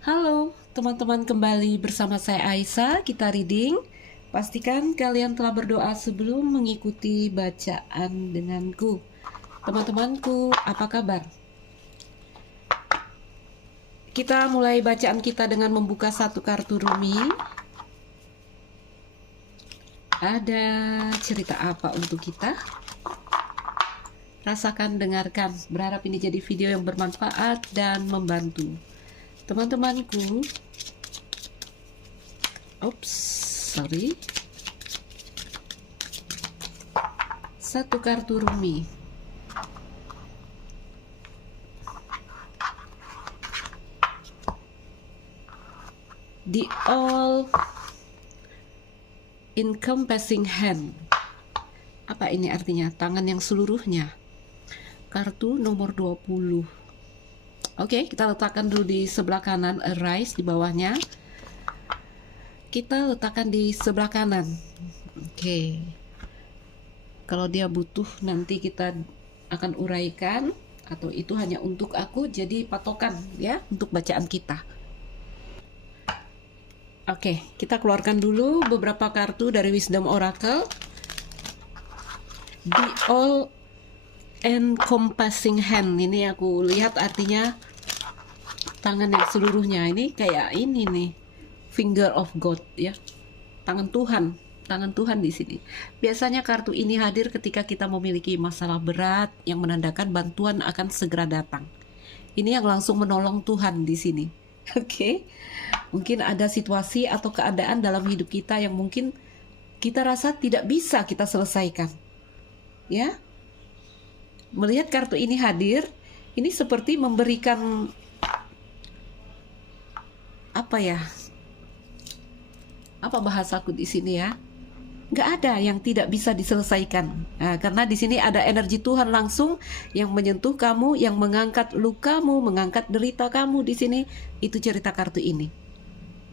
Halo teman-teman, kembali bersama saya Aisyah. Kita reading. Pastikan kalian telah berdoa sebelum mengikuti bacaan denganku. Teman-temanku, apa kabar? Kita mulai bacaan kita dengan membuka satu kartu rumi. Ada cerita apa untuk kita? Rasakan, dengarkan. Berharap ini jadi video yang bermanfaat dan membantu. Teman-temanku, sorry. Satu kartu rumi. The all encompassing hand. Apa ini artinya? Tangan yang seluruhnya. Kartu nomor 20. Oke, kita letakkan dulu di sebelah kanan, arise di bawahnya. Kita letakkan di sebelah kanan. Oke. Kalau dia butuh nanti kita akan uraikan, atau itu hanya untuk aku jadi patokan ya untuk bacaan kita. Oke, kita keluarkan dulu beberapa kartu dari Wisdom Oracle. The all encompassing hand, ini aku lihat artinya tangan yang seluruhnya. Ini kayak ini nih, finger of God ya, tangan Tuhan di sini. Biasanya kartu ini hadir ketika kita memiliki masalah berat yang menandakan bantuan akan segera datang. Ini yang langsung menolong Tuhan di sini. Oke. Mungkin ada situasi atau keadaan dalam hidup kita yang mungkin kita rasa tidak bisa kita selesaikan. Ya. Melihat kartu ini hadir, ini seperti memberikan apa bahasaku di sini ya? Nggak ada yang tidak bisa diselesaikan. Nah, karena di sini ada energi Tuhan langsung yang menyentuh kamu, yang mengangkat lukamu, mengangkat derita kamu di sini. Itu cerita kartu ini.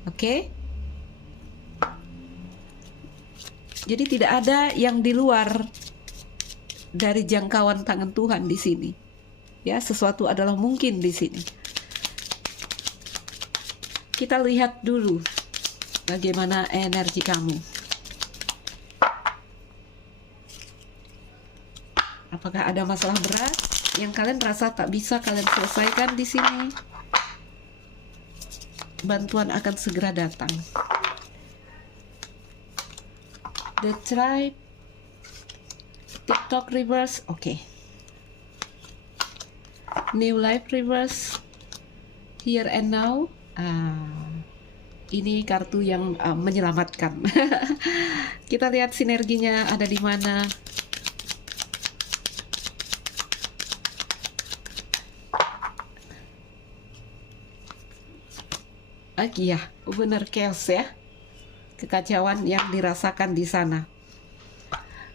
Oke? Jadi tidak ada yang di luar dari jangkauan tangan Tuhan di sini. Ya, sesuatu adalah mungkin di sini. Kita lihat dulu bagaimana energi kamu. Apakah ada masalah berat yang kalian rasa tak bisa kalian selesaikan di sini? Bantuan akan segera datang. The Tribe, TikTok reverse, oke. New Life reverse, Here and Now. Ini kartu yang menyelamatkan. Kita lihat sinerginya ada di mana. Iya, benar, chaos ya. Kekacauan yang dirasakan di sana.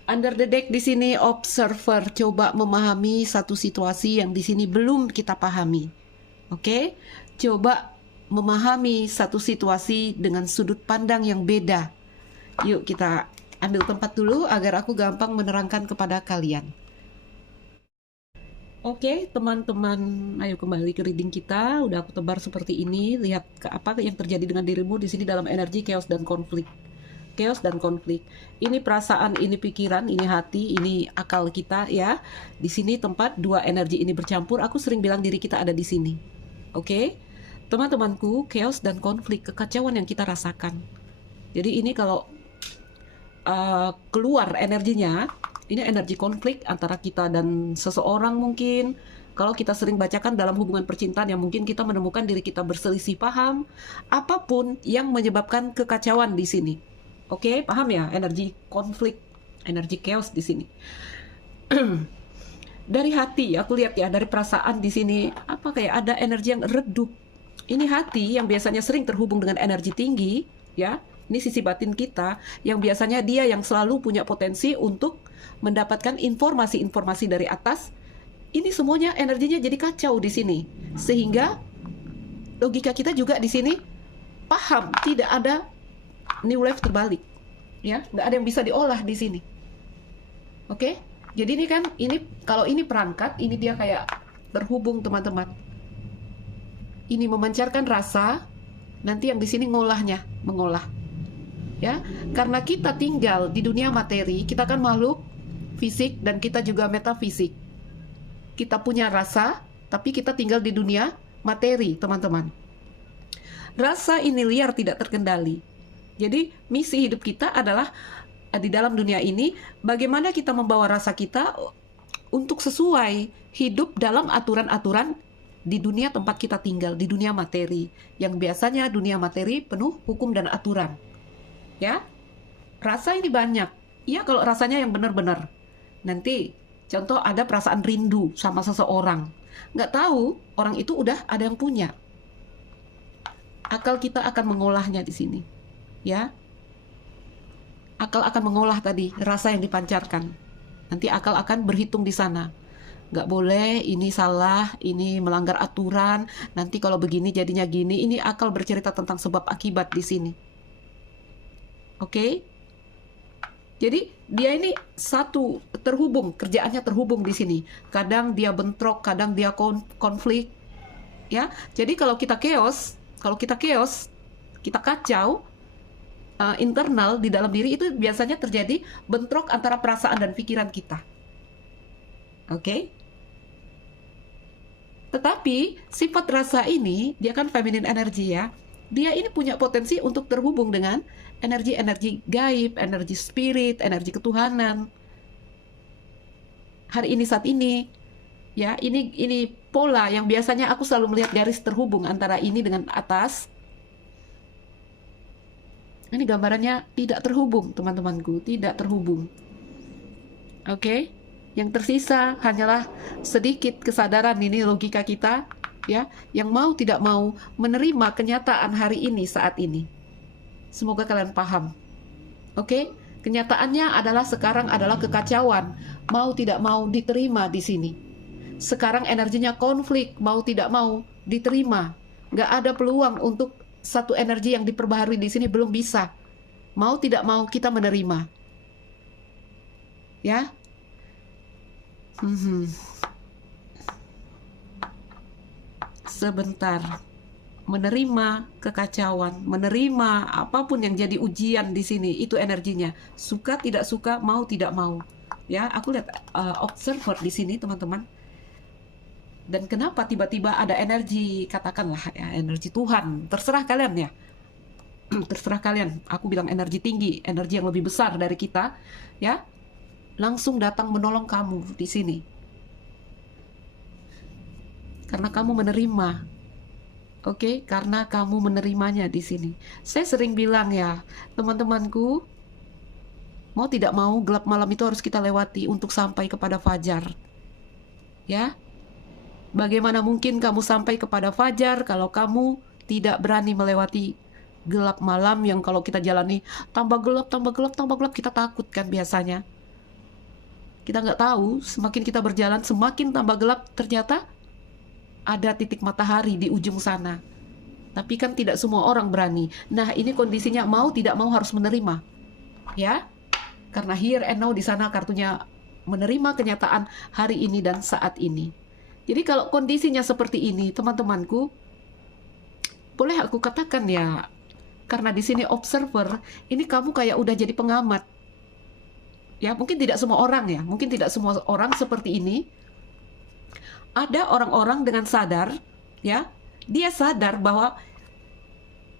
Under the deck di sini observer, coba memahami satu situasi yang di sini belum kita pahami. Oke? Coba memahami satu situasi dengan sudut pandang yang beda. Yuk kita ambil tempat dulu agar aku gampang menerangkan kepada kalian. Oke, teman-teman, ayo kembali ke reading kita. Udah aku tebar seperti ini. Lihat apa yang terjadi dengan dirimu di sini dalam energi chaos dan konflik. Chaos dan konflik. Ini perasaan, ini pikiran, ini hati, ini akal kita ya. Di sini tempat dua energi ini bercampur. Aku sering bilang diri kita ada di sini. Oke? Teman-temanku, chaos dan konflik, kekacauan yang kita rasakan. Jadi ini kalau keluar energinya, ini energi konflik antara kita dan seseorang mungkin. Kalau kita sering bacakan dalam hubungan percintaan yang mungkin kita menemukan diri kita berselisih paham, apapun yang menyebabkan kekacauan di sini. Oke, paham ya? Energi konflik, energi chaos di sini. Dari hati, aku lihat ya, dari perasaan di sini, apa kayak ada energi yang redup. Ini hati yang biasanya sering terhubung dengan energi tinggi, ya. Ini sisi batin kita yang biasanya dia yang selalu punya potensi untuk mendapatkan informasi-informasi dari atas. Ini semuanya energinya jadi kacau di sini. Sehingga logika kita juga di sini paham, tidak ada new life terbalik. Ya, nggak ada yang bisa diolah di sini. Oke? Jadi ini kan, kalau ini perangkat, ini dia kayak terhubung teman-teman. ini memancarkan rasa, nanti yang di sini mengolah. Ya, karena kita tinggal di dunia materi, kita kan makhluk fisik dan kita juga metafisik. Kita punya rasa, tapi kita tinggal di dunia materi, teman-teman. Rasa ini liar, tidak terkendali. Jadi, misi hidup kita adalah di dalam dunia ini, bagaimana kita membawa rasa kita untuk sesuai hidup dalam aturan-aturan di dunia tempat kita tinggal, di dunia materi. Yang biasanya dunia materi penuh hukum dan aturan. Ya, rasa ini banyak. Ya, kalau rasanya yang benar-benar. Nanti, contoh ada perasaan rindu sama seseorang. Nggak tahu, orang itu udah ada yang punya. Akal kita akan mengolahnya di sini. Ya, akal akan mengolah tadi rasa yang dipancarkan. Nanti akal akan berhitung di sana. Nggak boleh, ini salah, ini melanggar aturan. Nanti kalau begini jadinya gini. Ini akal bercerita tentang sebab akibat di sini. Oke? Jadi dia ini satu terhubung, kerjaannya terhubung di sini. Kadang dia bentrok, kadang dia konflik. Ya, jadi kalau kita chaos, kita kacau internal di dalam diri, itu biasanya terjadi bentrok antara perasaan dan pikiran kita. Oke? Tetapi sifat rasa ini, dia kan feminine energy ya. Dia ini punya potensi untuk terhubung dengan energi-energi gaib, energi spirit, energi ketuhanan. Hari ini, saat ini, ya, ini pola yang biasanya aku selalu melihat garis terhubung antara ini dengan atas. Ini gambarannya tidak terhubung, teman-temanku, tidak terhubung. Oke? Yang tersisa hanyalah sedikit kesadaran, ini logika kita, ya, yang mau tidak mau menerima kenyataan hari ini, saat ini. Semoga kalian paham. Oke? Kenyataannya adalah sekarang adalah kekacauan, mau tidak mau diterima di sini. Sekarang energinya konflik, mau tidak mau diterima. Nggak ada peluang untuk satu energi yang diperbaharui di sini, belum bisa. Mau tidak mau kita menerima. Ya. Sebentar. Menerima kekacauan, menerima apapun yang jadi ujian di sini, itu energinya. Suka tidak suka, mau tidak mau. Ya, aku lihat observer di sini, teman-teman. Dan kenapa tiba-tiba ada energi, katakanlah ya, energi Tuhan, terserah kalian ya. Terserah kalian, aku bilang energi tinggi, energi yang lebih besar dari kita, ya, langsung datang menolong kamu di sini. Karena kamu menerima, oke? Karena kamu menerimanya di sini. Saya sering bilang ya, teman-temanku, mau tidak mau gelap malam itu harus kita lewati untuk sampai kepada fajar. Ya, bagaimana mungkin kamu sampai kepada fajar kalau kamu tidak berani melewati gelap malam yang kalau kita jalani tambah gelap, kita takut kan biasanya. Kita nggak tahu, semakin kita berjalan semakin tambah gelap, ternyata ada titik matahari di ujung sana. Tapi kan tidak semua orang berani. Nah, ini kondisinya mau tidak mau harus menerima. Ya, karena here and now di sana kartunya menerima kenyataan hari ini dan saat ini. Jadi kalau kondisinya seperti ini, teman-temanku, boleh aku katakan ya, karena di sini observer, ini kamu kayak udah jadi pengamat. Ya, mungkin tidak semua orang ya, mungkin tidak semua orang seperti ini. Ada orang-orang dengan sadar, ya, dia sadar bahwa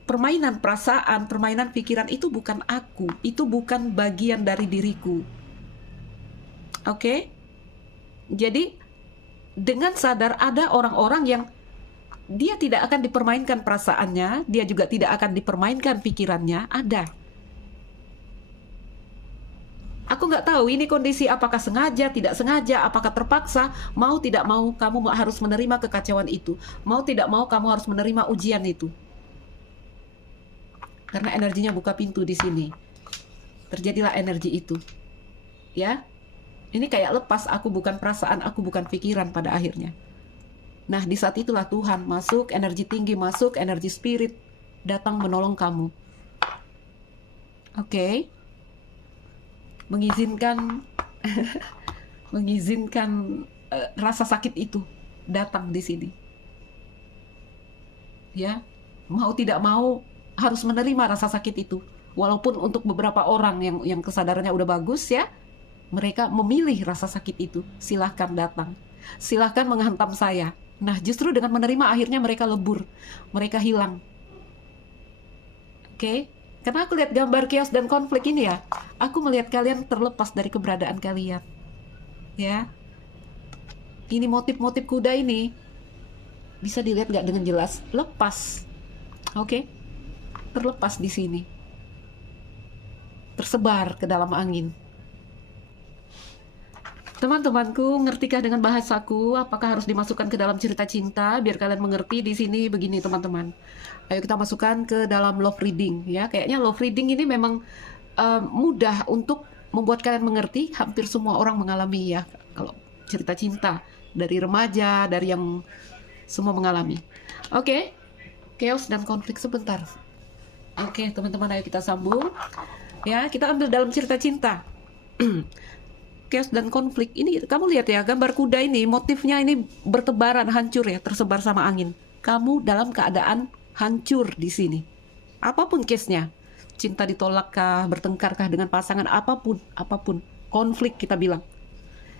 permainan perasaan, permainan pikiran itu bukan aku, itu bukan bagian dari diriku. Oke? Jadi dengan sadar ada orang-orang yang dia tidak akan dipermainkan perasaannya, dia juga tidak akan dipermainkan pikirannya, ada. Aku nggak tahu ini kondisi apakah sengaja, tidak sengaja, apakah terpaksa, mau tidak mau kamu harus menerima kekacauan itu. Mau tidak mau kamu harus menerima ujian itu. Karena energinya buka pintu di sini. Terjadilah energi itu. Ya. Ini kayak lepas, aku bukan perasaan, aku bukan pikiran pada akhirnya. Nah, di saat itulah Tuhan masuk, energi tinggi masuk, energi spirit datang menolong kamu. Oke. Mengizinkan rasa sakit itu datang di sini. ya, mau tidak mau harus menerima rasa sakit itu. Walaupun untuk beberapa orang yang kesadarannya udah bagus ya, mereka memilih rasa sakit itu. Silahkan datang, silahkan menghantam saya. Nah, justru dengan menerima akhirnya mereka lebur, mereka hilang. Oke? Karena aku lihat gambar chaos dan konflik ini ya, aku melihat kalian terlepas dari keberadaan kalian. Ya, ini motif-motif kuda ini bisa dilihat nggak dengan jelas? Lepas, oke? Terlepas di sini, tersebar ke dalam angin. Teman-temanku, ngertikah dengan bahasaku? Apakah harus dimasukkan ke dalam cerita cinta? Biar kalian mengerti di sini begini, teman-teman. Ayo kita masukkan ke dalam love reading ya. Kayaknya love reading ini memang mudah untuk membuat kalian mengerti. Hampir semua orang mengalami ya. Kalau cerita cinta dari remaja, dari yang semua mengalami. Oke, chaos dan konflik sebentar. Oke, teman-teman, ayo kita sambung. Ya, kita ambil dalam cerita cinta. Chaos dan konflik ini, kamu lihat ya, gambar kuda ini motifnya ini bertebaran, hancur ya, tersebar sama angin. Kamu dalam keadaan hancur di sini. Apapun case-nya, cinta ditolakkah, bertengkarkah dengan pasangan, apapun, konflik kita bilang.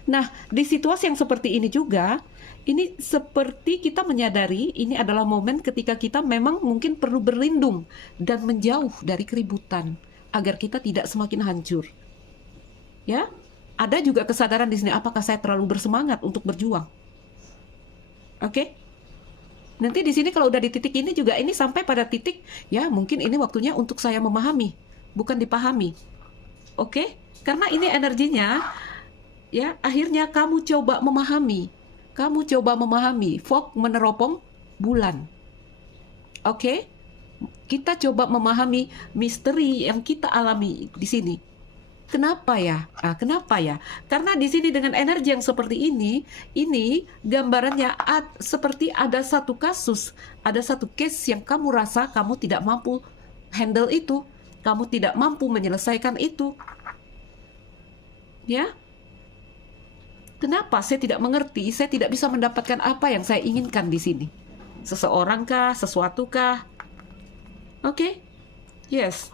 Nah, di situasi yang seperti ini juga, ini seperti kita menyadari ini adalah momen ketika kita memang mungkin perlu berlindung dan menjauh dari keributan agar kita tidak semakin hancur. Ya, ada juga kesadaran di sini, apakah saya terlalu bersemangat untuk berjuang? Oke? Nanti di sini kalau udah di titik ini juga, ini sampai pada titik, ya mungkin ini waktunya untuk saya memahami, bukan dipahami. Oke? Karena ini energinya, ya akhirnya kamu coba memahami, fog meneropong bulan. Oke? Kita coba memahami misteri yang kita alami di sini. Kenapa ya? Kenapa ya? Karena di sini dengan energi yang seperti ini gambarannya seperti ada satu kasus, ada satu case yang kamu rasa kamu tidak mampu handle itu, kamu tidak mampu menyelesaikan itu. Ya? Kenapa saya tidak mengerti? Saya tidak bisa mendapatkan apa yang saya inginkan di sini. Seseorang kah? Sesuatu kah? Oke? Yes.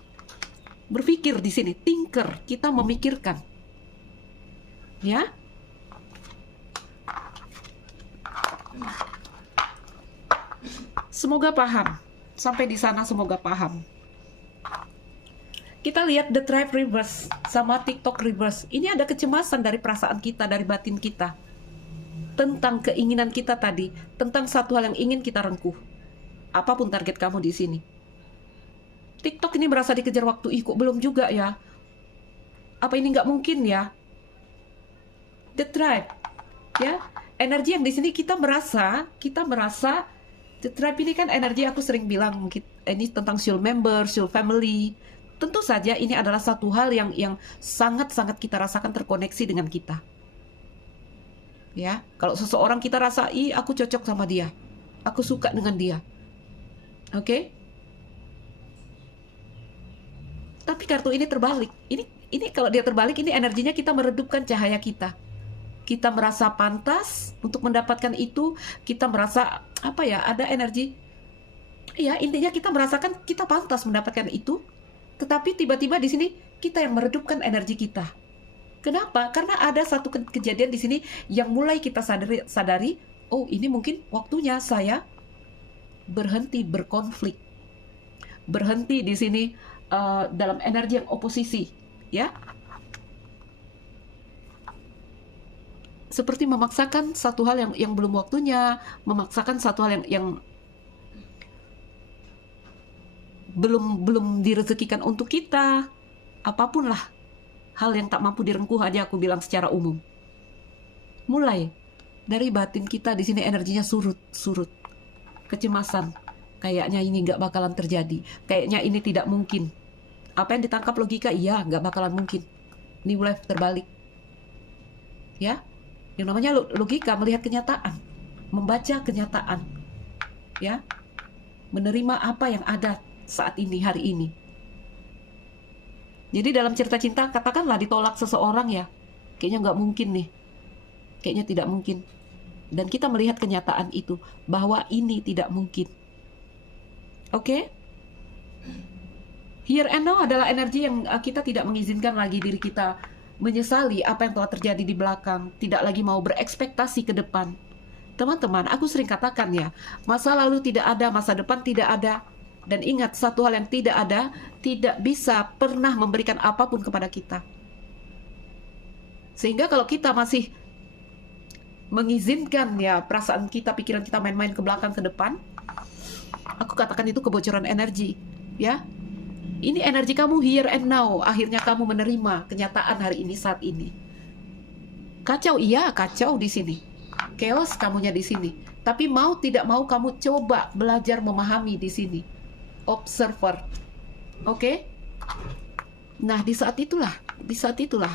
Berpikir di sini, thinker, kita memikirkan. Ya. Semoga paham. Sampai di sana semoga paham. Kita lihat The Tribe Reverse sama TikTok Reverse. Ini ada kecemasan dari perasaan kita, dari batin kita. Tentang keinginan kita tadi, tentang satu hal yang ingin kita rengkuh. Apapun target kamu di sini. TikTok ini merasa dikejar waktu, kok belum juga ya? Apa ini nggak mungkin ya? The Tribe, ya, energi yang di sini kita merasa, The Tribe ini kan energi aku sering bilang, ini tentang soul member, soul family. Tentu saja ini adalah satu hal yang sangat-sangat kita rasakan terkoneksi dengan kita. Ya, kalau seseorang kita rasa, aku cocok sama dia, aku suka dengan dia, oke? Tapi kartu ini terbalik. Ini kalau dia terbalik, ini energinya kita meredupkan cahaya kita. Kita merasa pantas untuk mendapatkan itu. Kita merasa apa ya? Ada energi. Ya, intinya kita merasakan kita pantas mendapatkan itu. Tetapi tiba-tiba di sini kita yang meredupkan energi kita. Kenapa? Karena ada satu kejadian di sini yang mulai kita sadari, oh ini mungkin waktunya saya berhenti berkonflik. Berhenti di sini dalam energi yang oposisi, ya, seperti memaksakan satu hal yang belum waktunya, memaksakan satu hal yang belum direzekikan untuk kita, apapun lah hal yang tak mampu direngkuh aja, aku bilang secara umum. Mulai dari batin kita di sini energinya surut, kecemasan. Kayaknya ini nggak bakalan terjadi. Kayaknya ini tidak mungkin. Apa yang ditangkap logika, iya nggak bakalan mungkin. New life terbalik. Ya, yang namanya logika melihat kenyataan, membaca kenyataan. Ya, menerima apa yang ada saat ini, hari ini. Jadi dalam cerita cinta, katakanlah ditolak seseorang ya, kayaknya nggak mungkin nih. Kayaknya tidak mungkin. Dan kita melihat kenyataan itu, bahwa ini tidak mungkin. Oke? Here and now adalah energi yang kita tidak mengizinkan lagi diri kita menyesali apa yang telah terjadi di belakang, tidak lagi mau berekspektasi ke depan. Teman-teman, aku sering katakan ya, masa lalu tidak ada, masa depan tidak ada. Dan ingat, satu hal yang tidak ada, tidak bisa pernah memberikan apapun kepada kita. Sehingga kalau kita masih mengizinkan ya perasaan kita, pikiran kita main-main ke belakang, ke depan, aku katakan itu kebocoran energi, ya. Ini energi kamu here and now. Akhirnya kamu menerima kenyataan hari ini, saat ini. Kacau, iya, kacau di sini. Chaos kamunya di sini. Tapi mau tidak mau kamu coba belajar memahami di sini. Observer. Oke? Nah, di saat itulah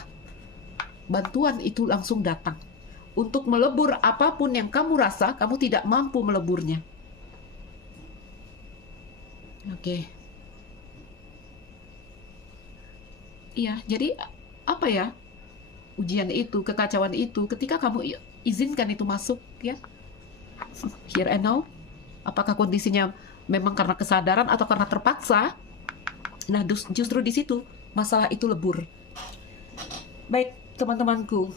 bantuan itu langsung datang. Untuk melebur apapun yang kamu rasa, kamu tidak mampu meleburnya. Oke. Iya, jadi apa ya? Ujian itu, kekacauan itu, ketika kamu izinkan itu masuk, ya. Here and now, apakah kondisinya memang karena kesadaran atau karena terpaksa? Nah, justru di situ masalah itu lebur. Baik, teman-temanku.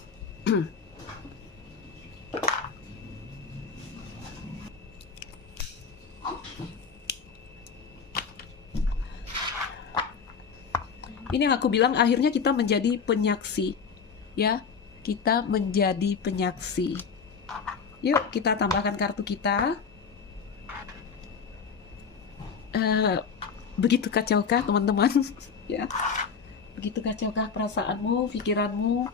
Ini yang aku bilang, akhirnya kita menjadi penyaksi, ya. Kita menjadi penyaksi. Yuk, kita tambahkan kartu kita. Begitu kacaukah, teman-teman? Ya, begitu kacaukah perasaanmu, pikiranmu?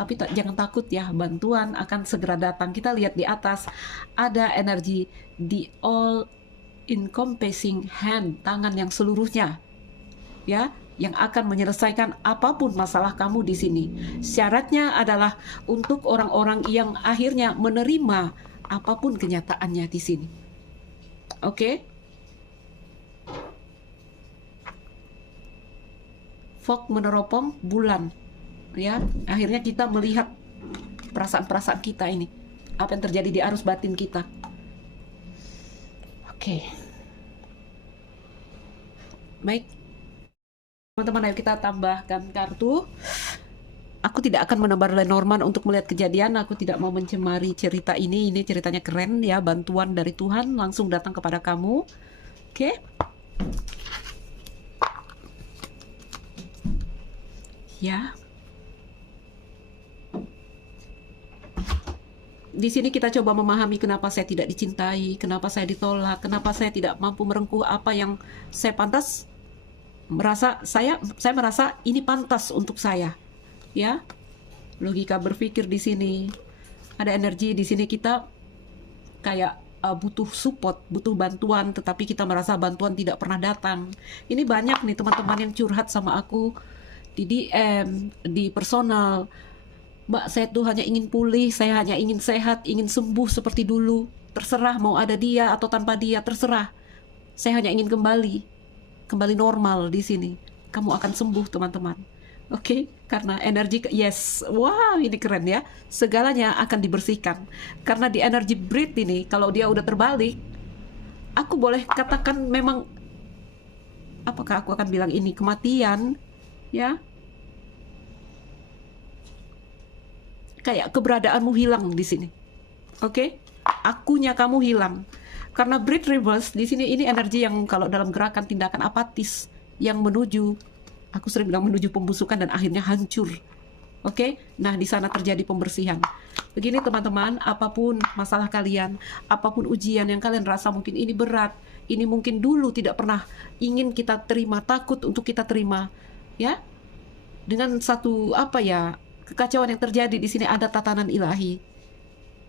Tapi jangan takut ya, bantuan akan segera datang. Kita lihat di atas, ada energi the all encompassing hand, tangan yang seluruhnya, ya, yang akan menyelesaikan apapun masalah kamu di sini. Syaratnya adalah untuk orang-orang yang akhirnya menerima apapun kenyataannya di sini. Oke? Fog meneropong bulan. Ya, akhirnya kita melihat perasaan-perasaan kita ini. Apa yang terjadi di arus batin kita. Oke. Baik. Teman-teman, ayo kita tambahkan kartu. Aku tidak akan menebar Lenormand untuk melihat kejadian. Aku tidak mau mencemari cerita ini. Ini ceritanya keren ya. Bantuan dari Tuhan langsung datang kepada kamu. Oke. Ya. Di sini kita coba memahami kenapa saya tidak dicintai, kenapa saya ditolak, kenapa saya tidak mampu merengkuh apa yang saya pantas. Saya merasa ini pantas untuk saya, ya. Logika berpikir di sini, ada energi di sini, kita kayak butuh support, butuh bantuan, tetapi kita merasa bantuan tidak pernah datang. Ini banyak nih teman-teman yang curhat sama aku di DM, di personal. Mbak, saya tuh hanya ingin pulih, saya hanya ingin sehat, ingin sembuh seperti dulu. Terserah mau ada dia atau tanpa dia, terserah. Saya hanya ingin kembali normal di sini. Kamu akan sembuh, teman-teman. Oke? Karena energi, yes. Wow, ini keren ya. Segalanya akan dibersihkan. Karena di energi breath ini, kalau dia udah terbalik, aku boleh katakan memang, apakah aku akan bilang ini kematian, ya? Kayak keberadaanmu hilang di sini. Oke? Akunya kamu hilang. Karena breath reverse di sini, ini energi yang kalau dalam gerakan tindakan apatis yang menuju, aku sering bilang menuju pembusukan dan akhirnya hancur. Oke? Nah, di sana terjadi pembersihan. Begini teman-teman, apapun masalah kalian, apapun ujian yang kalian rasa mungkin ini berat, ini mungkin dulu tidak pernah ingin kita terima, takut untuk kita terima, ya. Dengan satu kekacauan yang terjadi di sini, ada tatanan ilahi.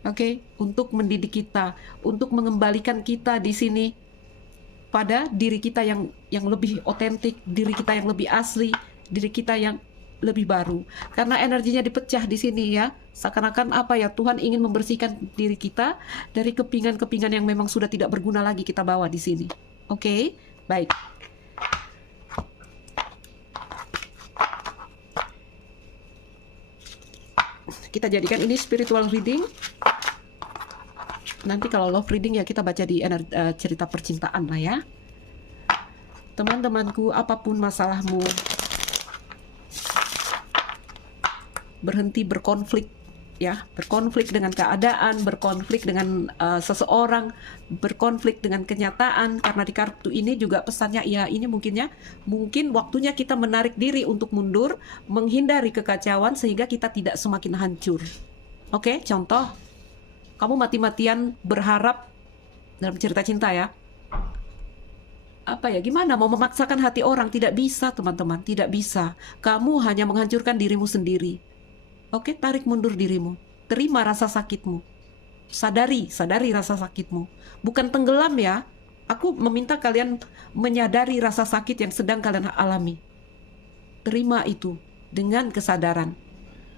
Oke, untuk mendidik kita, untuk mengembalikan kita di sini pada diri kita yang lebih otentik, diri kita yang lebih asli, diri kita yang lebih baru. Karena energinya dipecah di sini ya, seakan-akan Tuhan ingin membersihkan diri kita dari kepingan-kepingan yang memang sudah tidak berguna lagi kita bawa di sini. Oke, baik. Kita jadikan ini spiritual reading. Nanti kalau love reading ya kita baca di cerita percintaan lah ya. Teman-temanku, apapun masalahmu, berhenti berkonflik, ya, berkonflik dengan keadaan, berkonflik dengan seseorang, berkonflik dengan kenyataan. Karena di kartu ini juga pesannya, ya ini mungkin waktunya kita menarik diri untuk mundur, menghindari kekacauan sehingga kita tidak semakin hancur. Oke, contoh, kamu mati-matian berharap dalam cerita cinta ya, gimana mau memaksakan hati orang? Tidak bisa, teman-teman, tidak bisa. Kamu hanya menghancurkan dirimu sendiri. Oke, tarik mundur dirimu. Terima rasa sakitmu. Sadari rasa sakitmu. Bukan tenggelam ya. Aku meminta kalian menyadari rasa sakit yang sedang kalian alami. Terima itu dengan kesadaran.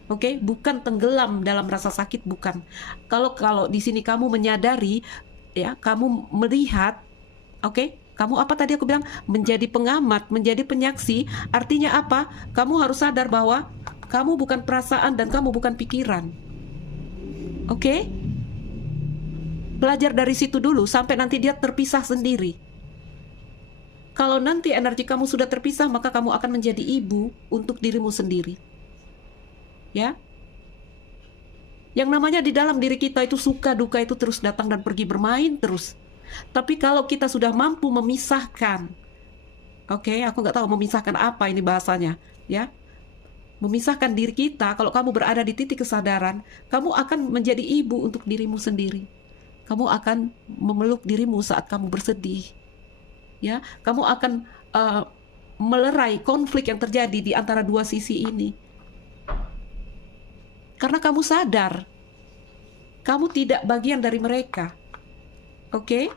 Oke, bukan tenggelam dalam rasa sakit, bukan. Kalau di sini kamu menyadari, ya, kamu melihat, oke? Kamu apa tadi aku bilang? Menjadi pengamat, menjadi penyaksi. Artinya apa? Kamu harus sadar bahwa kamu bukan perasaan dan kamu bukan pikiran. Oke? Belajar dari situ dulu sampai nanti dia terpisah sendiri. Kalau nanti energi kamu sudah terpisah, maka kamu akan menjadi ibu untuk dirimu sendiri. Ya? Yang namanya di dalam diri kita itu suka duka itu terus datang dan pergi, bermain terus. Tapi kalau kita sudah mampu memisahkan, oke, aku nggak tahu memisahkan apa ini bahasanya, ya, memisahkan diri kita. Kalau kamu berada di titik kesadaran, kamu akan menjadi ibu untuk dirimu sendiri. Kamu akan memeluk dirimu saat kamu bersedih, ya. Kamu akan melerai konflik yang terjadi di antara dua sisi ini, karena kamu sadar kamu tidak bagian dari mereka. Oke?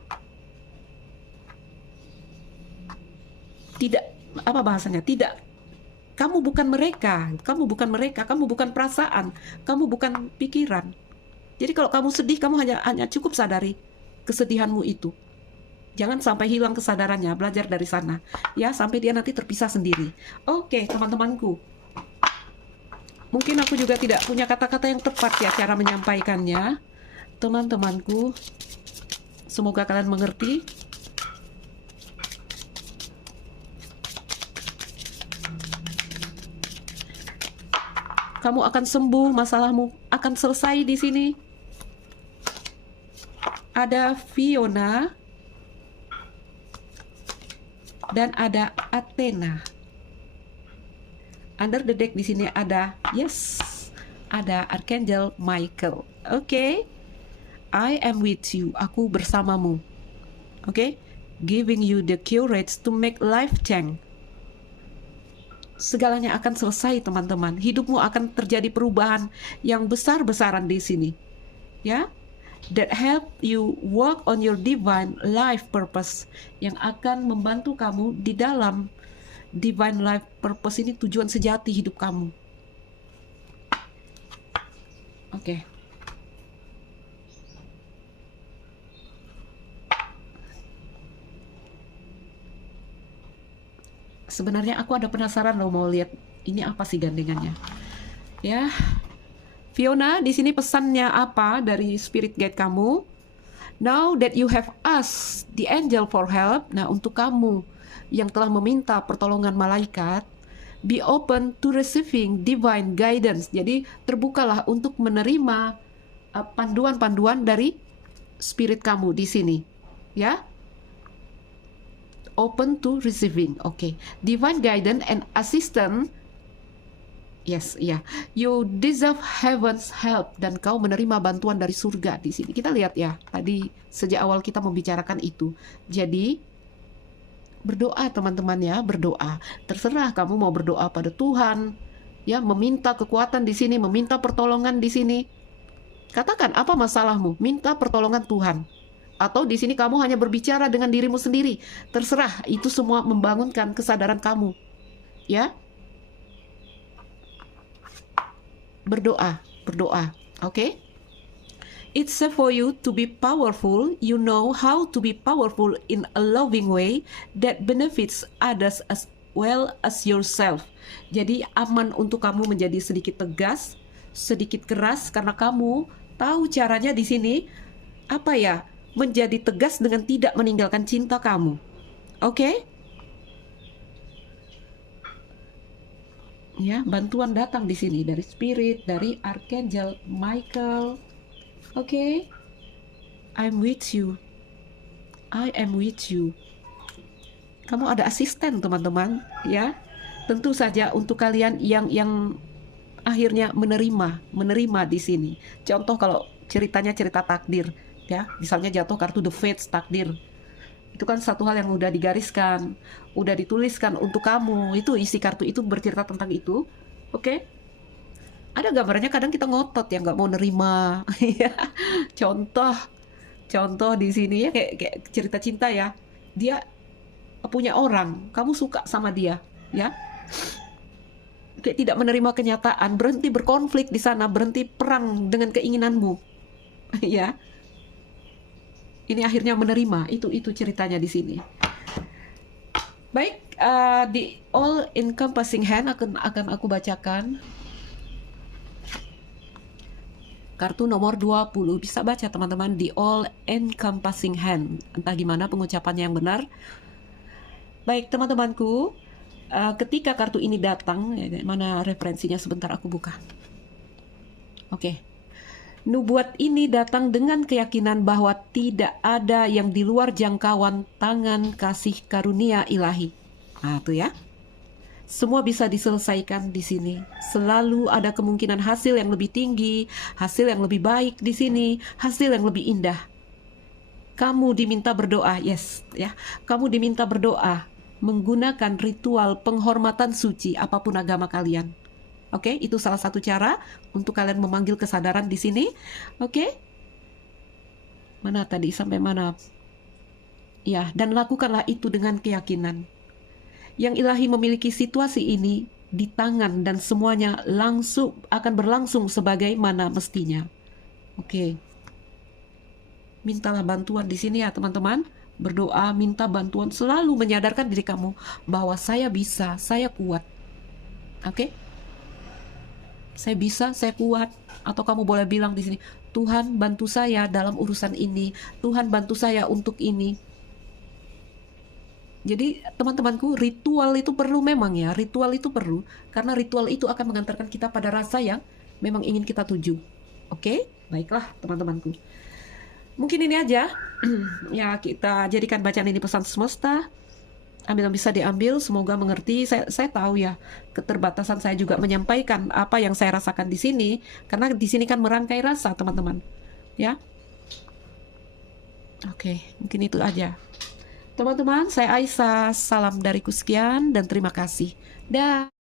Tidak, apa bahasanya? Tidak. Kamu bukan mereka, kamu bukan perasaan, kamu bukan pikiran. Jadi kalau kamu sedih, kamu hanya cukup sadari kesedihanmu itu. Jangan sampai hilang kesadarannya, belajar dari sana. Ya, sampai dia nanti terpisah sendiri. Oke, teman-temanku. Mungkin aku juga tidak punya kata-kata yang tepat ya cara menyampaikannya. Teman-temanku, semoga kalian mengerti. Kamu akan sembuh, masalahmu akan selesai di sini. Ada Fiona dan ada Athena. Under the deck di sini ada ada Archangel Michael. Oke. I am with you, aku bersamamu. Oke? Giving you the courage to make life change. Segalanya akan selesai, teman-teman. Hidupmu akan terjadi perubahan yang besar-besaran di sini. Ya? That help you work on your divine life purpose, yang akan membantu kamu di dalam divine life purpose ini, tujuan sejati hidup kamu. Oke. Sebenarnya aku ada penasaran loh, mau lihat ini apa sih gandengannya. Ya, Fiona, di sini pesannya apa dari spirit guide kamu? Now that you have asked the angel for help, nah untuk kamu yang telah meminta pertolongan malaikat, be open to receiving divine guidance. Jadi terbukalah untuk menerima panduan-panduan dari spirit kamu di sini, ya. Open to receiving. Okay. Divine guidance and assistance. Yes, ya. Yeah. You deserve heaven's help, dan kau menerima bantuan dari surga di sini. Kita lihat ya, tadi sejak awal kita membicarakan itu. Jadi berdoa, teman-teman ya, berdoa. Terserah kamu mau berdoa pada Tuhan, ya, meminta kekuatan di sini, meminta pertolongan di sini. Katakan apa masalahmu, minta pertolongan Tuhan. Atau di sini kamu hanya berbicara dengan dirimu sendiri. Terserah, itu semua membangunkan kesadaran kamu. Ya. Berdoa, oke? Okay? It's safe for you to be powerful. You know how to be powerful in a loving way that benefits others as well as yourself. Jadi aman untuk kamu menjadi sedikit tegas, sedikit keras, karena kamu tahu caranya di sini menjadi tegas dengan tidak meninggalkan cinta kamu. Oke? Ya, bantuan datang di sini dari spirit, dari Archangel Michael. Oke, I'm with you. I am with you. Kamu ada asisten, teman-teman, ya. Tentu saja untuk kalian yang akhirnya menerima di sini. Contoh kalau ceritanya cerita takdir, ya, misalnya jatuh kartu The Fates, takdir. Itu kan satu hal yang udah digariskan, udah dituliskan untuk kamu. Itu isi kartu itu bercerita tentang itu. Oke? Ada gambarnya kadang kita ngotot ya nggak mau nerima. Ya. contoh contoh di sini ya kayak cerita cinta ya. Dia punya orang, kamu suka sama dia, ya. Kayak tidak menerima kenyataan, berhenti berkonflik di sana, berhenti perang dengan keinginanmu. Ya. Ini akhirnya menerima, itu ceritanya di sini. Baik, di all encompassing hand akan aku bacakan. Kartu nomor 20, bisa baca teman-teman, di all encompassing hand. Entah gimana pengucapannya yang benar. Baik teman-temanku, ketika kartu ini datang, mana referensinya, sebentar aku buka. Oke. Nubuat ini datang dengan keyakinan bahwa tidak ada yang di luar jangkauan tangan kasih karunia ilahi. Nah, tuh ya. Semua bisa diselesaikan di sini. Selalu ada kemungkinan hasil yang lebih tinggi, hasil yang lebih baik di sini, hasil yang lebih indah. Kamu diminta berdoa, yes, ya. Kamu diminta berdoa menggunakan ritual penghormatan suci apapun agama kalian. Oke, itu salah satu cara untuk kalian memanggil kesadaran di sini. Oke. Mana tadi sampai mana? Ya, dan lakukanlah itu dengan keyakinan. Yang ilahi memiliki situasi ini di tangan dan semuanya langsung akan berlangsung sebagaimana mestinya. Oke. Mintalah bantuan di sini ya, teman-teman. Berdoa, minta bantuan, selalu menyadarkan diri kamu bahwa saya bisa, saya kuat. Oke? Saya bisa, saya kuat. Atau kamu boleh bilang di sini, Tuhan bantu saya dalam urusan ini, Tuhan bantu saya untuk ini. Jadi teman-temanku, ritual itu perlu memang ya, ritual itu perlu, karena ritual itu akan mengantarkan kita pada rasa yang memang ingin kita tuju. Oke? Baiklah teman-temanku. Mungkin ini aja. Ya, kita jadikan bacaan ini pesan semesta. Ambil yang bisa diambil, semoga mengerti. Saya tahu ya, keterbatasan saya juga menyampaikan apa yang saya rasakan di sini, karena di sini kan merangkai rasa, teman-teman. Ya. Oke, mungkin itu aja. Teman-teman, saya Aisyah, salam dariku sekian dan terima kasih. Dah.